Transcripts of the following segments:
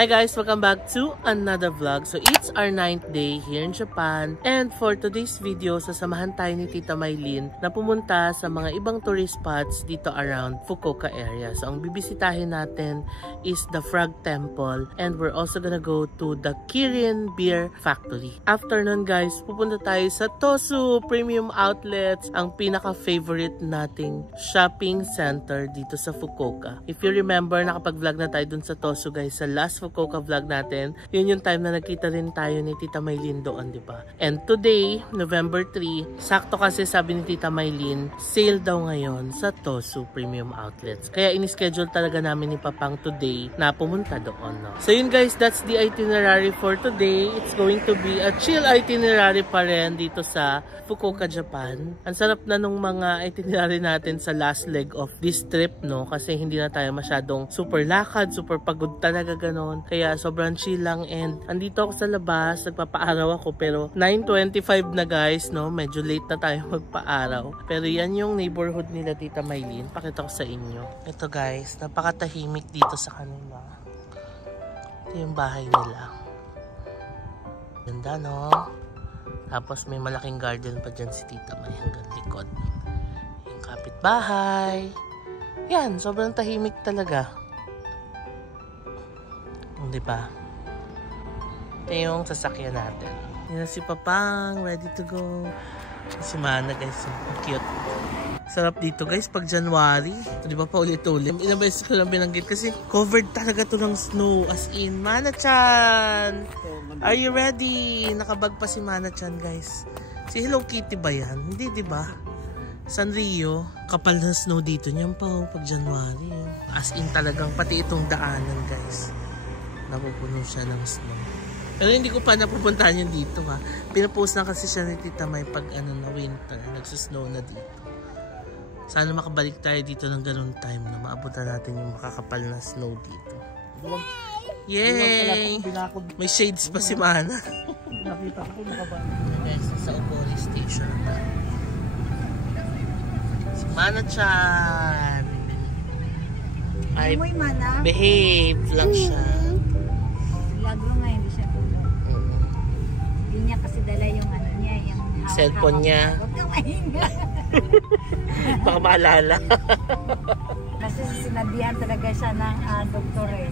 Hi guys! Welcome back to another vlog. So it's our 9th day here in Japan. And for today's video, sasamahan tayo ni Tita Maylin na pumunta sa mga ibang tourist spots dito around Fukuoka area. So ang bibisitahin natin is the Frog Temple. And we're also gonna go to the Kirin Beer Factory. After nun guys, pupunta tayo sa Tosu Premium Outlets, ang pinaka-favorite nating shopping center dito sa Fukuoka. If you remember, nakapag-vlog na tayo dun sa Tosu guys sa last Fukuoka vlog natin. Yun yung time na nagkita rin tayo ni Tita Maylin doon, di ba? And today, November 3, sakto kasi sabi ni Tita Maylin, sale daw ngayon sa Tosu Premium Outlets. Kaya in-schedule talaga namin ni Papang today na pumunta doon, no? So yun guys, that's the itinerary for today. It's going to be a chill itinerary pa rin dito sa Fukuoka, Japan. Ang sarap na nung mga itinerary natin sa last leg of this trip, no? Kasi hindi na tayo masyadong super lakad, super pagod talaga ganon. Kaya sobrang chill lang and andito ako sa labas, nagpapaaraw ako pero 9:25 na guys, no? Medyo late na tayo magpaaraw. Pero yan yung neighborhood nila Tita Maylin. Pakita ko sa inyo. Ito guys, napakatahimik dito sa kanila. Ito yung bahay nila. Ganda, no? Tapos may malaking garden pa dyan si Tita May hanggang likod. Yung kapitbahay. Yan, sobrang tahimik talaga. Diba? Ito yung sasakyan natin. Yan si Papang, ready to go. Si Mana guys, cute. Sarap dito guys pag January. Diba pa ulit-ulit. Ilang beses ko lang binanggit kasi covered talaga to ng snow. As in, Mana-chan! Are you ready? Nakabag pa si Mana-chan guys. Si Hello Kitty ba yan? Hindi diba? Sanrio, kapal na snow dito niyan pa pag January. As in talagang pati itong daanan guys. Napupuno siya ng snow. Pero hindi ko pa napupuntahan yun dito ha. Pinapost na kasi siya ni Tita May pag ano na winter. Nagsusnow na dito. Sana makabalik tayo dito ng ganun time na maabutan natin yung makakapal na snow dito. Yay! May shades pa si Mana. Nakita ko nakaba. Guys, sa Obori Station na. Si Mana-chan! Ay, behave lang siya. Lagro nga, hindi siya tulog. Hindi niya kasi dala yung ano niya, yung cellphone niya. Huwag kang mahinga. Baka maalala. Kasi sinabihan talaga siya ng doktor eh.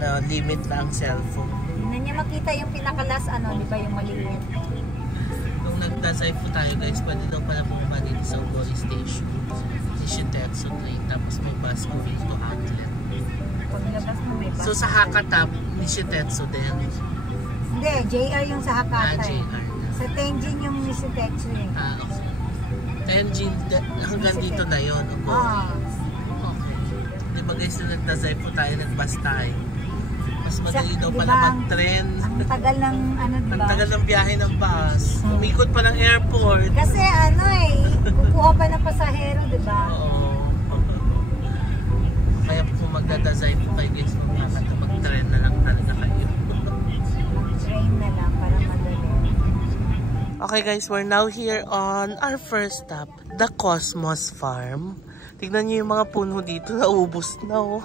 Na limit na ang cellphone. Hindi niya makita yung pinakalas, ano, di ba yung maliit. Nung nagdasay po tayo guys, pwede daw pala bumaba dito sa Obori Station. Nishitetsu train, tapos may bus going to Outlet. Paglabas mo may bus. So sa Hakata, Nishitetsu din. Hindi, JR yung sa Hakata. JR. Sa Tenjin yung Nishitetsu eh. Okay. Tenjin, hanggang dito na yun. Okay. Di ba guys, nung nagdasay po tayo, nag-bus tayo. Mas madali daw pala mag-tren. Ang tagal ng ano, diba? Ang tagal ng biyahe ng bus. Umikot pa ng airport. Kasi ano eh, kukuha pa ng pasahero, diba? Oo. Kaya kung magdadasay po kayo guys, mag-tren na lang talaga kayo. Train na lang para madali. Okay guys, we're now here on our first stop, the Cosmos Farm. Tignan niyo yung mga puno dito, naubos na oh.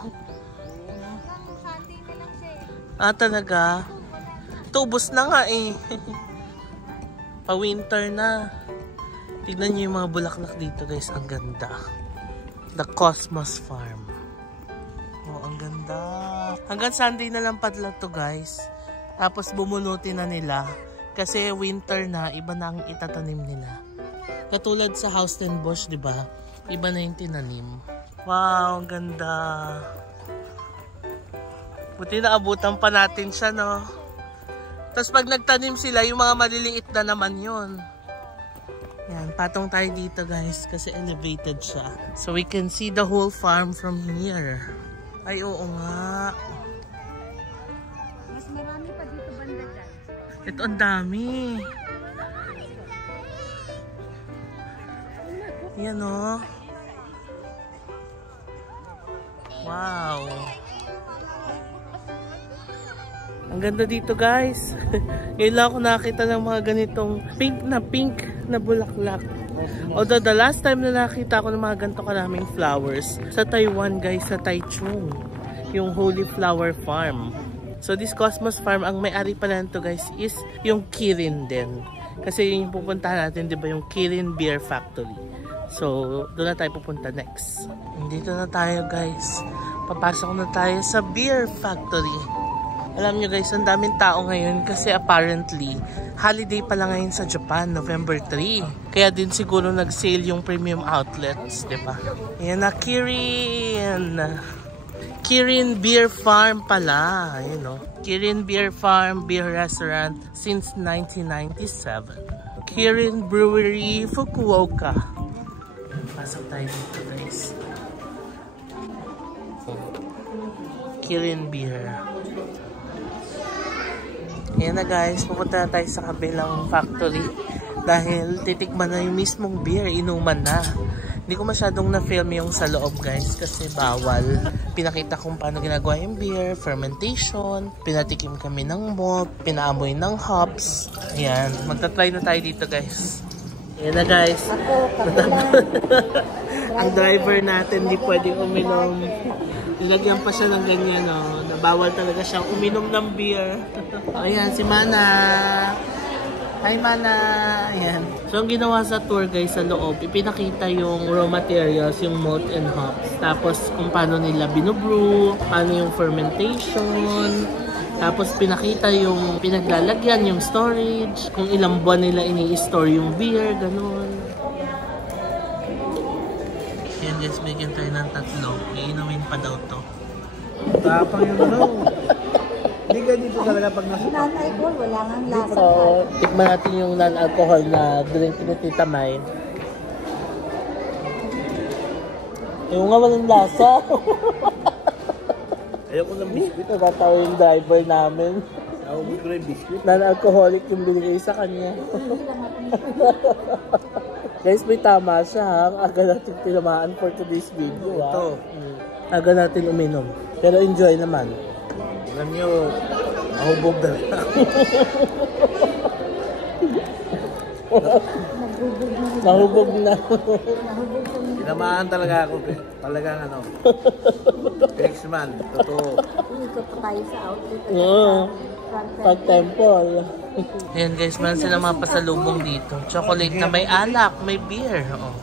Talaga? Ito, ubos na nga eh. Pa-winter na. Tignan niyo yung mga bulaklak dito guys, ang ganda. The Cosmos Farm. Oh, ang ganda. Hanggang Sunday na lang padla to guys. Tapos bumunutin na nila. Kasi winter na, iba na ang itatanim nila. Katulad sa Haustenbusch, di ba? Iba na yung tinanim. Wow, ang ganda. Buti na abutan pa natin siya, no? Tapos pag nagtanim sila, yung mga maliliit na naman yun. Yan, patong tayo dito guys kasi elevated siya. So we can see the whole farm from here. Ay, oo nga. Mas marami pa dito banda dyan. Ito, ang dami. Yan, no? Wow. Ang ganda dito guys. Ngayon lang ako nakita ng mga ganitong pink na bulaklak. Although the last time na nakita ako ng mga ganito karaming flowers sa Taiwan guys, sa Taichung. yung Holy Flower Farm. So this Cosmos Farm, ang may-ari pala nito guys is yung Kirin din. Kasi yung pupuntahan natin, di ba, yung Kirin Beer Factory. So doon na tayo pupunta next. Dito na tayo guys. Papasok na tayo sa Beer Factory. Alam nyo guys, ang daming tao ngayon kasi apparently holiday pala ngayon sa Japan, November 3. Kaya din siguro nag-sale yung premium outlets, di ba? Ayan na, Kirin! Kirin Beer Farm pala, you know. Kirin Beer Farm, beer restaurant since 1997. Kirin Brewery, Fukuoka. Pasok tayo dito guys. Kirin Beer. Ayan na guys, pupunta na tayo sa kabilang factory dahil titikman na yung mismong beer, inuman na. Hindi ko masyadong na-film yung sa loob guys kasi bawal. Pinakita kong paano ginagawa yung beer, fermentation, pinatikim kami ng malt, pinaamoy ng hops. Ayan, magta-try na tayo dito guys. Ayan na guys. Ang driver natin hindi pwedeng uminom. Nilagyan pa siya ng ganyan, no? Bawal talaga siyang uminom ng beer. Ayan, si Mana. Hi, Mana. Ayan. So, ang ginawa sa tour, guys, sa loob, ipinakita yung raw materials, yung malt and hops. Tapos, kung paano nila binubrew, paano yung fermentation. Tapos, pinakita yung pinaglalagyan, yung storage, kung ilang buwan nila ini-store yung beer, ganun. Ayan, guys, bigyan tayo ng 3. Iinumin pa daw to. Tapang yung ano. Hindi ka dito talaga pag nasa. Non-alcohol, wala nang lasa. So, tikman natin yung non-alcohol na drink ni Tita May. Yung nga walang lasa. Ayoko ng biscuit. Nagatawa yung driver namin. Ayoko ko yung biscuit. Non-alcoholic yung binigay sa kanya. Guys, may tama siya ha. Aga natin tinamaan for today's video ha. Ito. Aga natin uminom. Pero enjoy naman. Alam nyo, mahubog na lang. Nahubog na. Tinamaan talaga ako. Talagang ano. X-Man. Totoo. Dito pa tayo sa outlet. Oo. Pag temple. Ayan guys, meron silang mga pasalubong dito. Chocolate na may alak, may beer. Oh.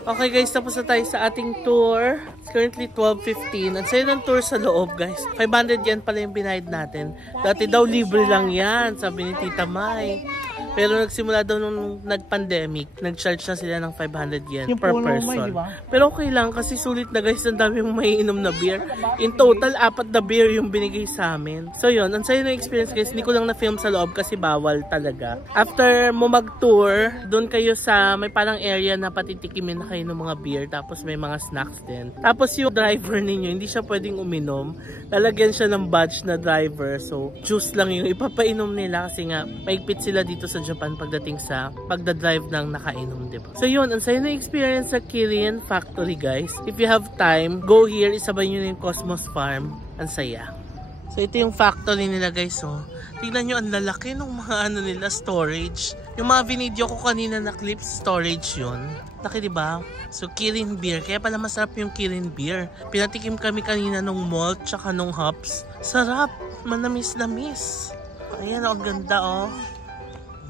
Okay guys, tapos na tayo sa ating tour. It's currently 12:15. At sa'yo ng tour sa loob guys. 500 yen pala yung binayad natin. Dati daw libre lang yan, sabi ni Tita May. Pero nagsimula daw nung nag-pandemic, nag-charge na sila ng 500 yen per person. Pero okay lang kasi sulit na guys, ang dami mong maiinom na beer. In total, 4 na beer yung binigay sa amin. So yun, ang sayo na experience guys, hindi ko lang na-film sa loob kasi bawal talaga. After mo mag-tour, doon kayo sa may parang area na patitikimin na kayo ng mga beer, tapos may mga snacks din. Tapos yung driver ninyo, hindi siya pwedeng uminom. Lalagyan siya ng badge na driver. So, juice lang yung ipapainom nila kasi nga, maigpit sila dito sa Japan pagdating sa pagdadrive ng nakainom, diba? So yun, ang sayo na experience sa Kirin Factory guys. If you have time, go here, isabay nyo na yung Cosmos Farm. Ang saya. So ito yung factory nila guys, oh. Tignan nyo, ang lalaki ng mga ano nila, storage. Yung mga video ko kanina na clips, storage yun. Laki diba? So Kirin Beer, kaya pala masarap yung Kirin Beer. Pinatikim kami kanina nung malt tsaka nung hops. Sarap, manamis-namis. Ayan, ang ganda oh.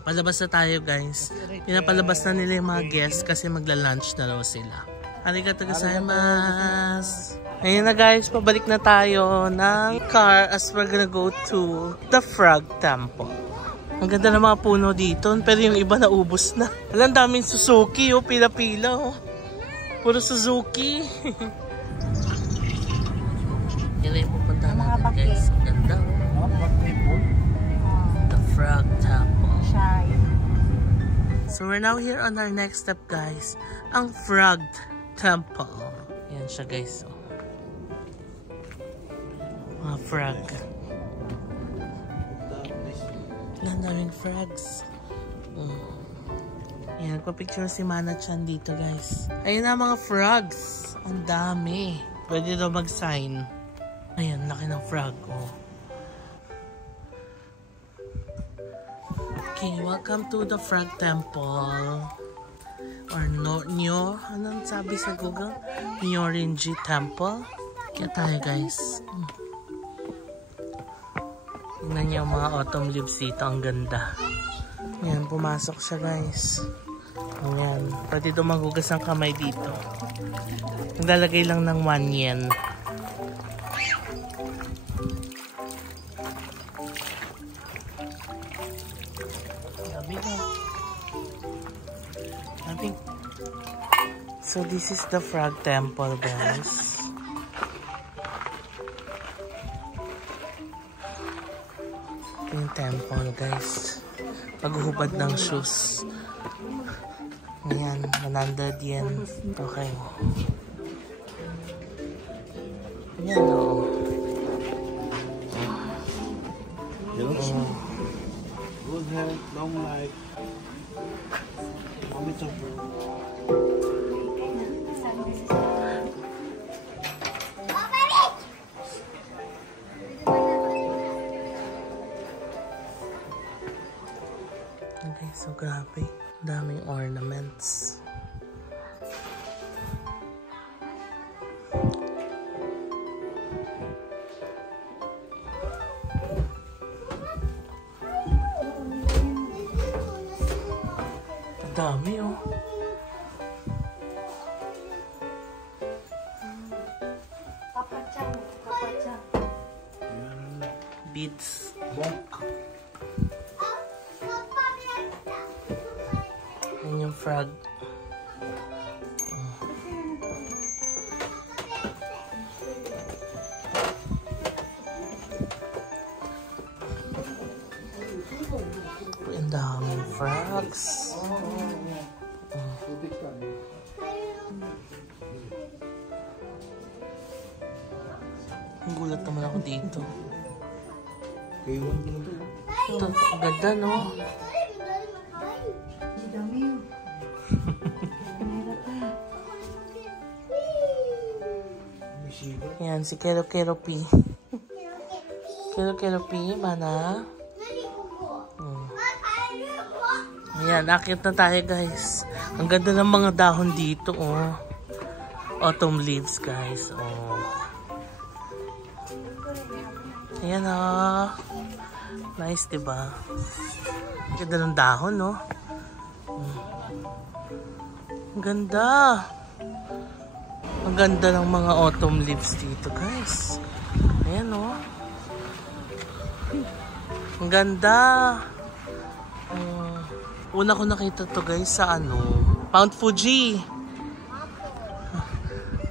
Palabas na tayo guys. Pinapalabas na nila yung mga guests kasi magla-lunch na raw sila. Arigatou gozaimasu. Ayun na guys, pabalik na tayo ng car as we're gonna go to the Frog Temple. Ang ganda ng mga puno dito, pero yung iba naubos na. Alam, daming Suzuki oh, pila-pila oh. Puro Suzuki. Yan na yung pupunta natin guys. Ang ganda oh. The Frog Temple. So we're now here on our next step guys, ang Frog Temple. Yan siya guys. Oh. Mga frog. Ang daming frogs. Yan, nagpa-picture si Mana-chan dito guys. Ayun na mga frogs. Ang dami. Pwede daw mag-sign. Ayan, laki ng frog. Oh. Okay, welcome to the Frog Temple. Or Nyo, anong sabi sa Google? Nyorinji Temple. Kaya tayo guys. Tignan niyo yung mga autumn leaves dito. Ang ganda. Ayan, pumasok siya guys. Ayan. Pwede ito maghugas ng kamay dito. Naglalagay lang ng 1 yen. So this is the frog temple, guys. Ito yung temple, guys. Paghuhubad ng shoes. Ayan, 100 yen. Okay. Ayan, o. Good health, long life. Okay, so grabe. Daming ornaments. Dami oh. Beads. Yan yung frog. Ang daming frogs. Ang gulat naman ako dito. Ito, ang ganda no? Yan, si Kero Kero P. Kero Kero P, mana? Ayan, akit na tayo guys. Ang ganda ng mga dahon dito, oh. Autumn leaves, guys, oh. Ayan, oh. Nice, diba? Ang ganda ng dahon, no? Ang ganda. Ang ganda ng mga autumn leaves dito, guys. Ayan, oh. Ang ganda. Una ko nakita to guys sa ano, Mount Fuji.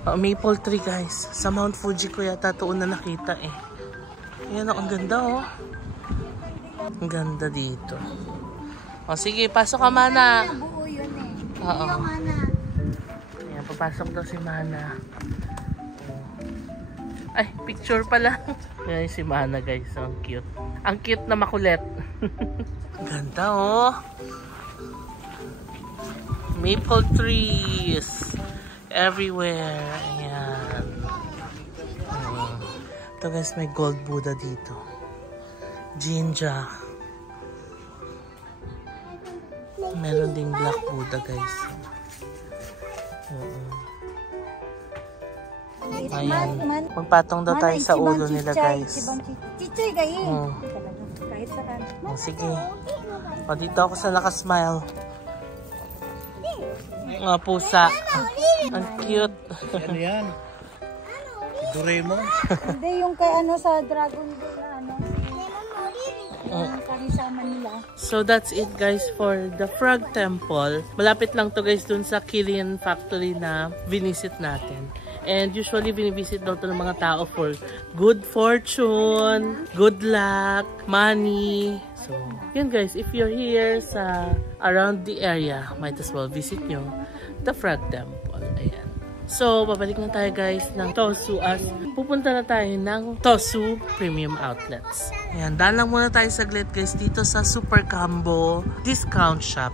Maple tree guys. Sa Mount Fuji ko yata ito una nakita eh. Ayan o, ang ganda oh. Ang ganda dito. O sige, pasok ka Mana. Buo yun eh. Oo. Ayan, papasok daw si Mana. Ay, picture pala. Ayan si Mana guys, ang cute. Ang cute na makulit. Ang ganda oh. Maple trees everywhere. Ayan. Ito guys, may gold Buddha dito. Jinja. Meron ding black Buddha guys. Ayan. Magpatong daw tayo sa ulo nila guys. Chichoy gayin. Sige. O, dito ako sa nakasmile. Mga pusa. Ang cute. Ano yan? Doraemon? Hindi yung kay ano sa Dragon Ball na ano. Karisama nila. So that's it guys for the Frog Temple. Malapit lang to guys dun sa Kirin Factory na visit natin. And usually binivisit daw to ng mga tao for good fortune, good luck, money. So, yun guys, if you're here sa around the area, might as well visit nyo the Frog Temple. Ayan. So, babalik na tayo guys ng Tosu as pupunta na tayo ng Tosu Premium Outlets. Ayan, daan lang muna tayo saglit guys dito sa Super Combo Discount Shop.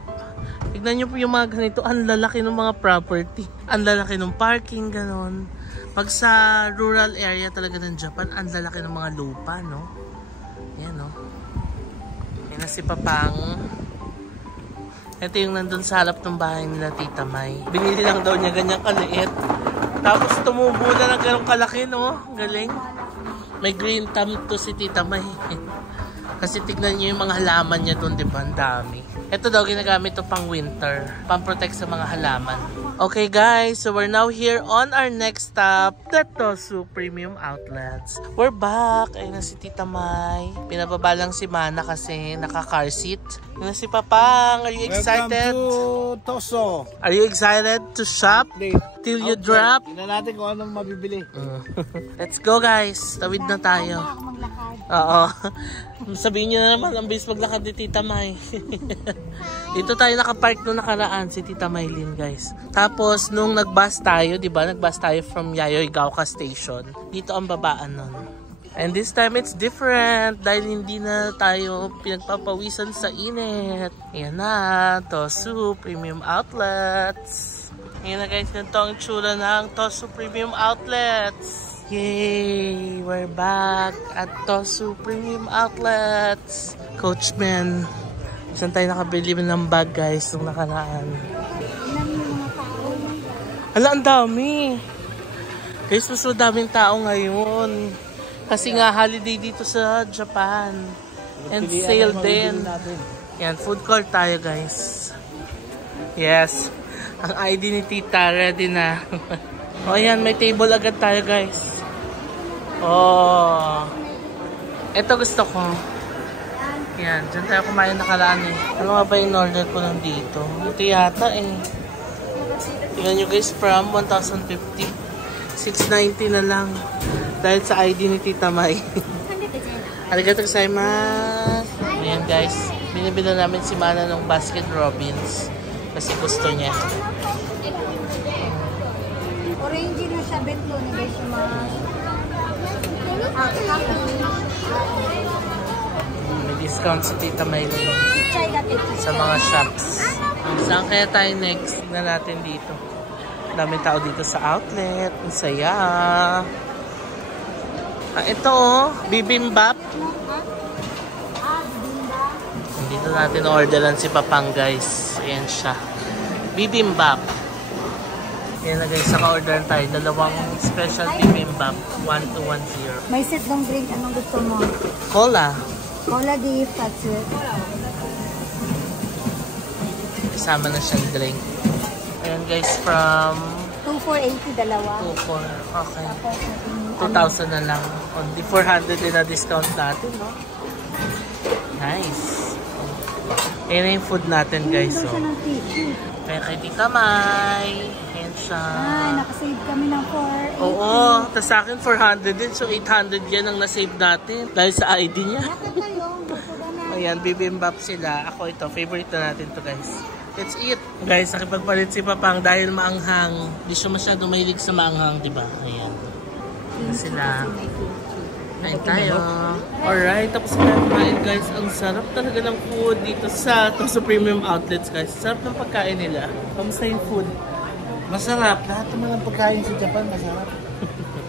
Tignan nyo po yung mga ganito, ang lalaki ng mga property. Ang lalaki ng parking, ganon. Pag sa rural area talaga ng Japan, ang lalaki ng mga lupa, no? Ayan, no? Ayan na si Papang. Ito yung nandun sa harap ng bahay nila Tita May. Binili lang daw niya ganyang kaliit. Tapos tumubo na ng ganong kalaki, no? Galing. May green thumb to si Tita May. Kasi tignan nyo yung mga halaman niya doon, di ba? Ang dami. Ito daw, ginagamit to pang winter. Pang-protect sa mga halaman. Okay guys, so we're now here on our next stop, the Tosu Premium Outlets. We're back. Ayun na si Tita May. Pinababa lang si Mana kasi naka-car seat. Ayun na si Papang. Are you excited? Welcome to Tosu. Are you excited to shop till you drop? Tingnan natin kung anong mabibili. Let's go guys. Tawid na tayo. Oo. Sabihin nyo na naman, ang bilis maglakad ni Tita May. Dito tayo nakapark nung nakaraan, si Tita Maylin guys. Tapos nung nag-bus tayo, di ba? Nag-bus tayo from Yayoygaoka Station. Dito ang babaan nun. And this time it's different dahil hindi na tayo pinagpapawisan sa init. Ayan na, Tosu Premium Outlets. Ayan na guys, ganito ang tsura ng Tosu Premium Outlets. Yay! We're back at Tosu Premium Outlets. Coachman. Saan tayo nakabili ng bag guys nung nakaraan? Hala, ang dami! Guys, mas daming tao ngayon. Kasi nga holiday dito sa Japan. And sale din. Yan, food court tayo guys. Yes. Ang ID ni Tita ready na. O ayan, may table agad tayo guys. Oh. Ito gusto ko. Yan, dyan tayo kumain nakaraan eh. Ano nga ba yung order ko nandito? Ito yata eh. Tingnan nyo guys, from 1,050. 690 na lang. Dahil sa ID ni Tita May. Arigatou gozaimasu. Ayan guys, binibila namin si Mana ng Baskin Robbins. Kasi gusto niya. Orange no siya, betlo ni guys yung mga... May discount si Tita May sa mga shops. Saan kaya tayo next? Tignan natin dito. Daming tao dito sa outlet. Ang saya. Ito oh, bibimbap. Dito natin orderan si Papang guys. Ayan siya. Bibimbap. Ayan na guys, naka-orderan tayo. Dalawang special bibimbap. 1210. May set ng drink. Anong gusto mo? Cola. Cola gift, that's it. Kasama na siyang drink. Ayan guys, from 2,480 dalawa. 2,400. Okay. 2,000 na lang. Only 400 din na discount natin, no? Nice. Ayan na yung food natin guys. So. Kaya kay Tita May. Ayan siya. Nakasave kami ng 4. Oo. Tapos sa akin 400 din. So 800 yan ang nasave natin. Dahil sa ID niya. Ayan, bibimbap sila. Ako ito. Favorite na natin to guys. Let's eat. Guys, nakipagpalit si Papang dahil maanghang. Di siya masyado mahilig sa maanghang, diba? Ayan. Sila. Kain tayo. Alright, tapos na kumain guys. Ang sarap talaga ng food dito sa Tosu Premium Outlets guys. Sarap ng pagkain nila. Kamusta yung food? Masarap. Lahat ng mga pagkain sa Japan masarap.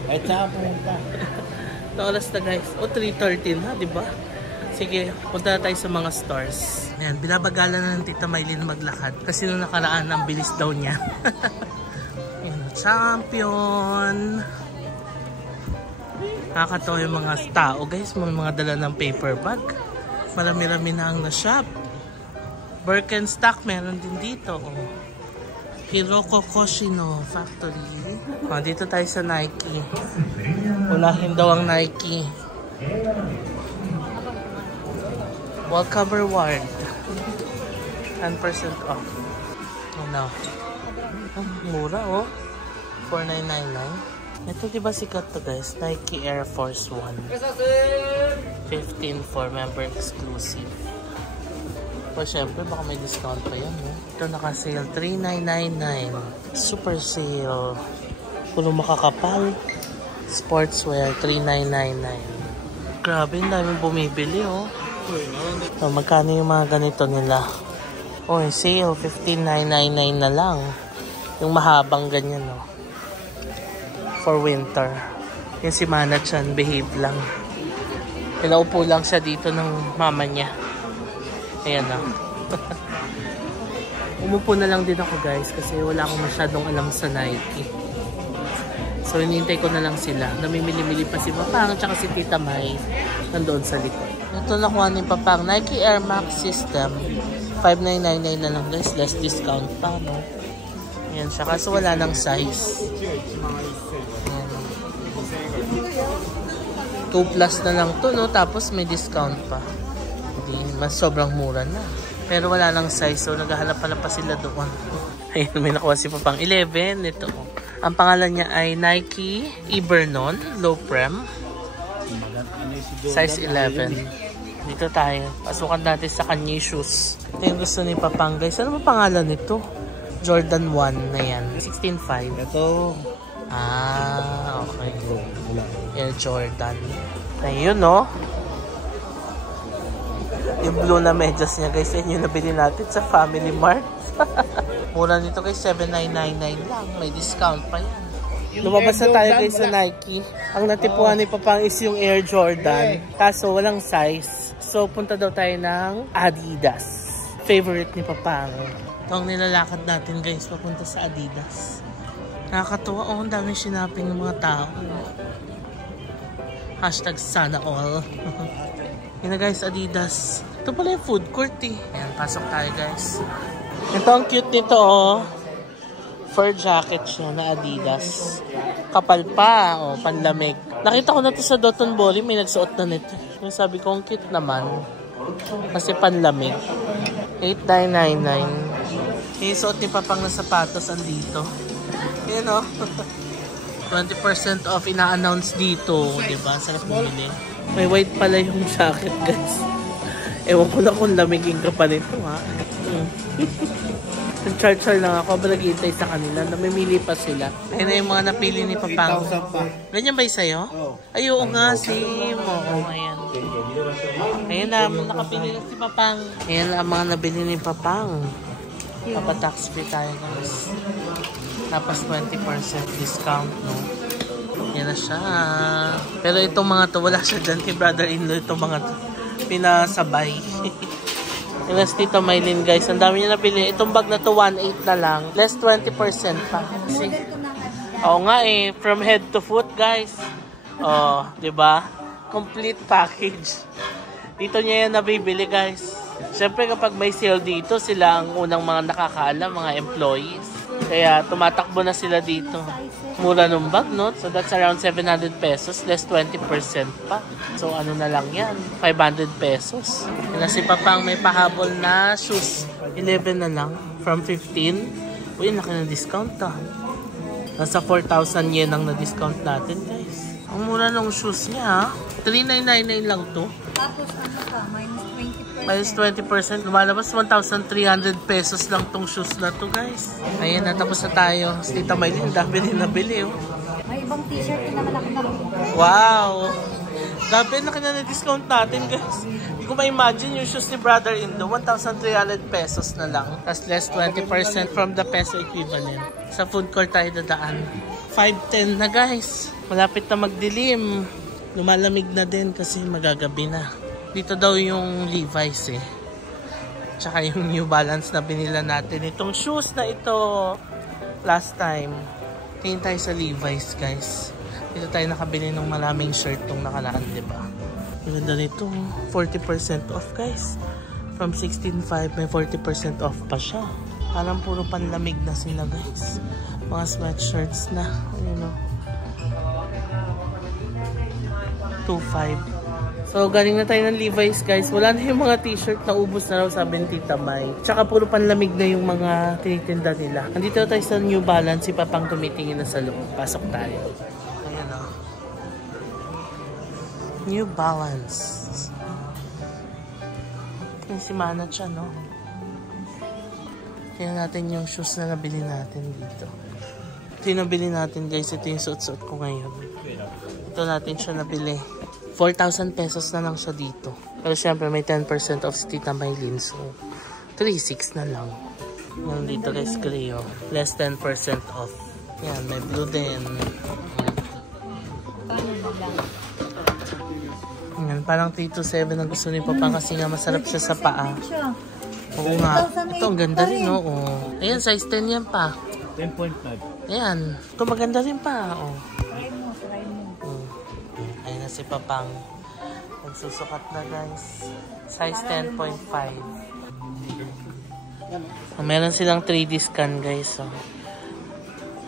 Kahit saan pumunta. Na oras na guys. O 3:13 na, diba? Sige, punta na tayo sa mga stores. Ayan, binabagalan na ng Tita Maylin maglakad. Kasi nung nakaraan, ang bilis daw niya. Ayan, champion. Nakakatawa yung mga tao guys. May mga dala ng paper bag. Marami-rami na ang na-shop. Birkenstock meron din dito. Oh. Hiroko Koshino Factory. Oh, dito tayo sa Nike. Unahin daw ang Nike. Wall cover ward. 10% off. Oh no. Oh, mura oh. 4,999. Ito diba sikat to guys? Nike Air Force 1. 15 for member exclusive. O syempre baka may discount pa yan. Eh. Ito naka-sale 3,999. Super sale. Puro makakapal. Sportswear 3,999. Grabe, ang daming bumibili oh. So, magkano yung mga ganito nila? Oh, sale 15,999 na lang. Yung mahabang ganyan oh. For winter. Yung si Mana Chan, behave lang. Pinaupo lang siya dito ng mama niya. Ayan na. Umupo na lang din ako guys kasi wala akong masyadong alam sa Nike. So hinihintay ko na lang sila. Namimili-mili pa si Papang at si Tita May nandoon sa likod. Ito nakuha ni Papang. Nike Air Max System. 5,999 na lang guys. Less discount pa, no? Ayan siya. Kaso wala ng size. Ayan. 2 plus na lang to, no? Tapos may discount pa. Hindi, mas sobrang mura na. Pero wala ng size. So, naghahanap pa sila doon. Ayan, may nakuha si Papang. 11. Ito. Ang pangalan niya ay Nike Ebernon. Low Prem. Size 11. Dito tayo. Pasukan natin sa kanya shoes. Ito yung gusto ni Papang guys. Ano ba pangalan nito? Jordan 1 na yan. 16.5. Ito. Okay. Air Jordan. Ayun, no? Yung blue na medyas niya guys. Yan yung nabili natin sa Family Mart. Mura nito guys. 7,999 lang. May discount pa yan. Lumabas na tayo guys sa Nike. Ang natipuan ni Papang is yung Air Jordan. Kaso walang size. So punta daw tayo ng Adidas. Favorite ni Papang. Ito ang nilalakad natin guys. Papunta sa Adidas. Nakakatuwa. Oh, ang daming sinaping ng mga tao. Hashtag sana all. Yun na guys, Adidas. Ito pala yung food court eh. Ayan, pasok tayo guys. Ito ang cute nito oh. Fur jacket siya na Adidas. Kapal pa, oh, panlamig. Nakita ko na ito sa Doton Boli, may nagsuot na nito. Yung sabi ko, ang cute naman. Kasi panlamig. 8,999. Yung suot ni Papang na sapatos andito. Yan o. 20% off ina-announce dito. Diba? Sarap bumili. May white pala yung jacket guys. Ewan ko na kung lamigin ka pa nito ha. Nag-charge lang ako, ba naghihintay sa kanila, namimili pa sila. Ayun na yung mga napili ni Papang. Ganyan ba yung sa'yo? Ay, oo nga, same. Oo, ayan. Ayun na, nakapili na si Papang. Ayan na ang mga nabili ni Papang. Papatax free tayo guys. Tapos 20% discount, no? Yan na siya. Pero itong mga to, wala siya dyan kay brother-in-law. Itong mga to, pinasabay. Less Tito Maylin guys. Ang dami niya nabili. Itong bag na to 1.8 na lang. Less 20% pa. Oo nga eh. From head to foot guys. Oh, 'di ba? Complete package. Dito niya yan nabibili guys. Siyempre kapag may sale dito, sila ang unang mga nakakaalam, mga employees. Kaya tumatakbo na sila dito. Mura nung bag, no? So that's around 700 pesos. Less 20% pa. So ano na lang yan? 500 pesos. Kasi Papang may pahabol na shoes. 11 na lang. From 15. Uy, laki ng discount ah. Nasa 4,000 yen ang na-discount natin guys. Ang mura ng shoes niya ha. 3,999 lang to. Tapos ano ka? Minus 20%. Lumalabas 1,300 pesos lang tong shoes na to guys. Ayan, natapos na tayo. Tita Maylin, dami din nabili oh. May ibang t-shirt na malaki na. Wow! Dami na na-discount natin guys. Hindi ko ma-imagine yung shoes ni brother-in-law. 1,300 pesos na lang. Tapos less 20% from the peso equivalent. Sa food court tayo dadaan. 5:10 na guys. Malapit na magdilim. Lumalamig na din kasi magagabi na. Dito daw yung Levi's eh. Tsaka yung New Balance na binila natin. Itong shoes na ito last time. Tingin tayo sa Levi's guys. Dito tayo nakabili ng maraming shirt tong nakaraan, diba? Ang ganda nito. 40% off guys. From 16.5 may 40% off pa siya. Parang puro panlamig na sila guys. Mga sweatshirts na. Ayun o. 2.5. So, galing na tayo ng Levi's guys. Wala na yung mga t-shirt na ubos na raw, sabi ni Tita May. Tsaka puro panlamig na yung mga tinitinda nila. Nandito tayo sa New Balance. Si Papang tumitingin na sa loob. Pasok tayo. Ayan o. New Balance. Yung si Manat siya, no? Tingnan natin yung shoes na nabili natin dito. Ito yung nabili natin guys. Ito yung suot-suot ko ngayon. Ito natin siya nabili. 4,000 pesos na lang siya dito. Pero syempre may 10% off si Tita Maylin. So 3,600 na lang. Yan dito guys, Creo. Less 10% off. Yan, may blue din. Yan, parang 327 ang gusto ni Papa kasi nga masarap siya sa paa. Oo nga. Ito ang ganda rin, oo. Ayan, size 10 yan pa. 10.5. Ayan. Ito maganda rin pa, oo. Try mo. Ayun na si Papang. Magsusukat na guys. Size 10.5. Meron silang 3D scan guys. So.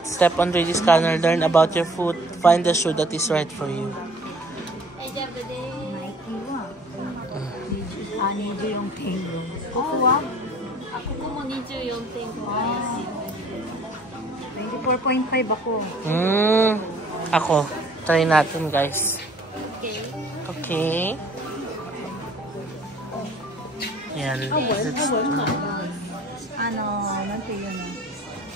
Step on 3D scanner, learn about your foot, find the shoe that is right for you. Nike wa. Niji yung tengo. Oh, wow. Ako ko mo 24 tengo. 24.5 ako. Ako. Try natin guys. Okay. Okay. Yan. Nante yun.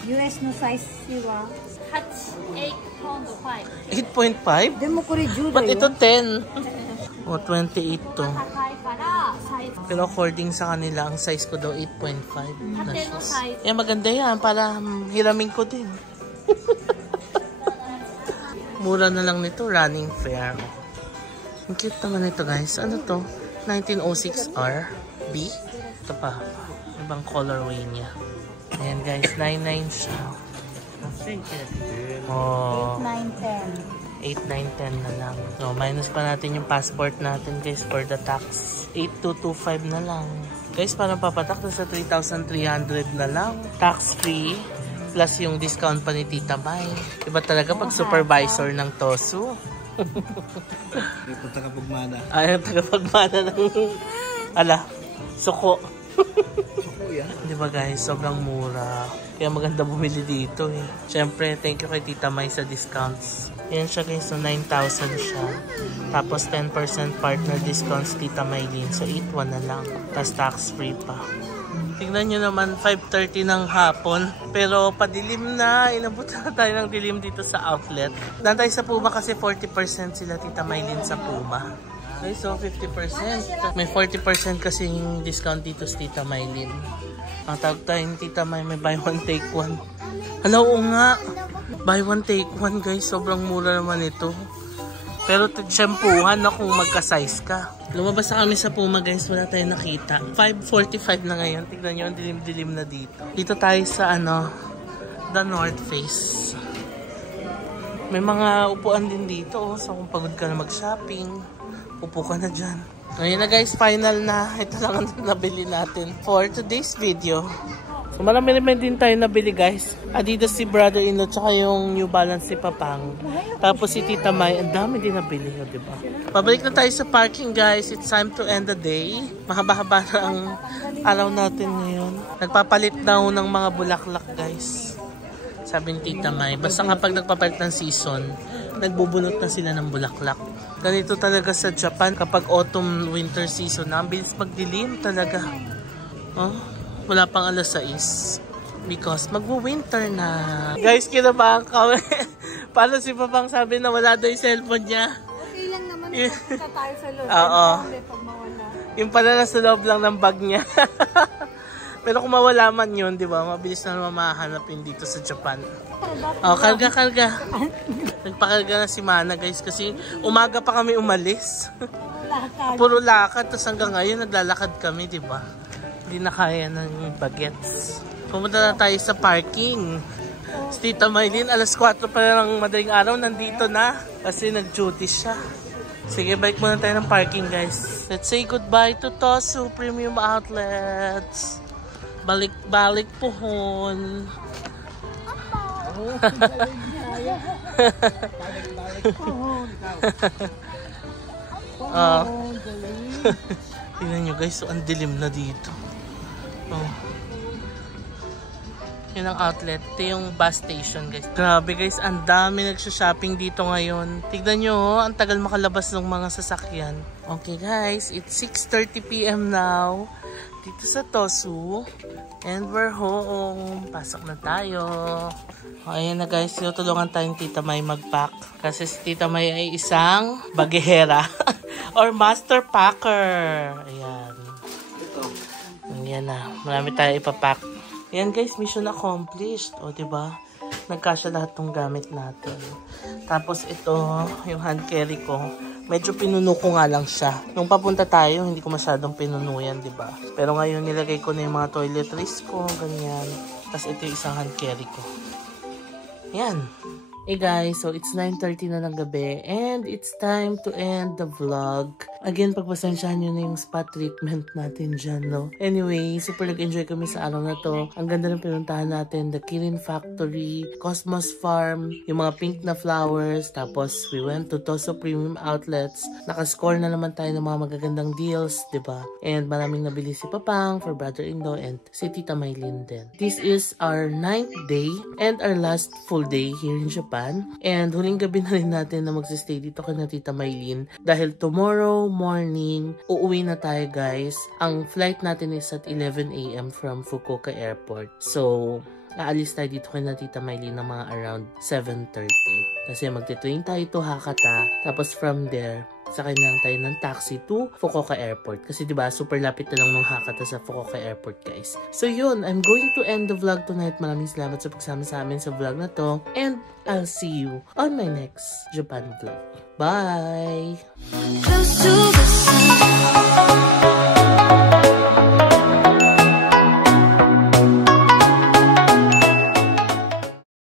US no size siwa. 8.5. 8.5? Demo ko rin judo. Ba't ito 10? O, 28 to. 高いからサイズ。 Pero according sa kanila, ang size ko daw 8.5 na Ate no shoes. size. Yeah, maganda yan. Para hiramin ko din. Mura na lang nito. Running fair. Ang cute naman ito guys. Ano to? 1906R B. Ito pa. Ibang colorway niya. Ayan guys. 99 siya. Oh. 8, 9, 10. 8, 9, 10 na lang. So, minus pa natin yung passport natin guys for the tax. 8,225 na lang. Guys, parang papatak na sa 3,300 na lang. Tax free. Plus yung discount pa ni Tita Mai. Iba talaga pag supervisor ng Tosu. Ito tagapagmana. Ay, tagapagmana ng... Ala, suko. Suko yan. Diba guys, sobrang mura. Kaya maganda bumili dito eh. Siyempre, thank you kay Tita Mai sa discounts. Yan siya guys, so 9,000 siya. Tapos 10% partner discounts Tita Maylin. So 8,1 na lang. Tapos tax free pa. Tingnan nyo naman, 5:30 ng hapon. Pero padilim na. Inabot na tayo ng dilim dito sa outlet. Nantay sa Puma kasi 40% sila Tita Maylin sa Puma. Okay, so 50%. May 40% kasing discount dito sa Tita Maylin. Ang tawag tayo ni Tita May, may buy one take one. Hala, oo nga. Buy one take one guys. Sobrang mura naman ito. Pero shampoohan na kung magka-size ka. Lumabas na kami sa Puma guys. Wala tayong nakita. 5:45 na ngayon. Tignan nyo, ang dilim-dilim na dito. Dito tayo sa The North Face. May mga upuan din dito. Oh. So kung pagod ka na mag-shopping, upo ka na dyan. Ayun na guys, final na. Ito lang ang nabili natin for today's video. So marami din tayo nabili guys. Adidas si brother-in-law, tsaka yung New Balance si Papang. Tapos si Tita Mai, ang dami din nabili nyo, diba? Pabalik na tayo sa parking guys. It's time to end the day. Mahaba-haba na ang araw natin ngayon. Nagpapalit daw ng mga bulaklak guys. Sabi ni Tita Mai, basta kapag nagpapalit ng season, nagbubunot na sila ng bulaklak. Ganito talaga sa Japan kapag autumn-winter season. Ang bilis magdilim talaga. Oh, wala pang alas 6. Because magwo-winter na. Guys, kinabahan kami. Paano si Papang sabi na wala daw yung cellphone niya? Okay lang naman. Punta tayo sa loob. Oo. Pag mawala. Yung pala nasa loob lang ng bag niya. Pero kung mawala man yun, di ba? Mabilis na naman mahanapin dito sa Japan. Oh, karga. Nagpakarga na si Mana guys kasi umaga pa kami umalis. Puro lakad. Tapos hanggang ngayon naglalakad kami, di ba? Hindi na kaya ng bagets. Pumunta na tayo sa parking. Si Tita Maylin, alas 4 pa ng madaling araw, nandito na. Kasi nag-duty siya. Sige, balik muna tayo ng parking guys. Let's say goodbye to Tosu Premium Outlets. Balik-balik pohon. Tingnan nyo guys, so ang dilim na dito. Oh. Yun ang outlet. Ito yung bus station guys. Grabe guys, ang dami nagsha-shopping dito ngayon. Tignan nyo, ang tagal makalabas ng mga sasakyan. Okay guys, it's 6:30 PM now. Dito sa Tosu. And we're home. Pasok na tayo. O, ayan na guys, tinutulungan tayong Tita Mai mag-pack. Kasi si Tita Mai ay isang bagihera. Or master packer. Ayan. Ayan na. Marami tayo ipapack. Ayan guys, mission accomplished. O, diba? Nagkasya lahat ng gamit natin. Tapos ito, yung hand carry ko. Medyo pinuno ko nga lang siya. Nung papunta tayo, hindi ko masyadong pinuno yan, diba? Pero ngayon, nilagay ko na yung mga toiletries ko, ganyan. Tapos ito yung isang hand carry ko. Ayan. Hey guys, so it's 9:30 na ng gabi and it's time to end the vlog. Again, pagpasensyahan nyo na yung spot treatment natin dyan, no? Anyway, super nag-enjoy kami sa araw na to. Ang ganda ng pinuntahan natin, the Kirin Factory, Cosmos Farm, yung mga pink na flowers, tapos we went to Toso Premium Outlets. Nakascore na naman tayo ng mga magagandang deals, diba? And maraming nabili si Papang for brother-in-law and si Tita Maylin din. This is our 9th day and our last full day here in Japan. And huling gabi na rin natin na magsistay dito kay na Tita Maylin dahil tomorrow morning, uuwi na tayo guys. Ang flight natin is at 11 AM from Fukuoka Airport. So, aalis tayo dito kay na Tita Maylin ng mga around 7:30. Kasi magte-train tayo to Hakata. Tapos from there, sakay na lang tayo ng taxi to Fukuoka Airport. Kasi diba, super lapit na lang ng Hakata sa Fukuoka Airport guys. So yun, I'm going to end the vlog tonight. Maraming salamat sa pagsama sa amin sa vlog na to. And I'll see you on my next Japan vlog. Bye! Close to the sun.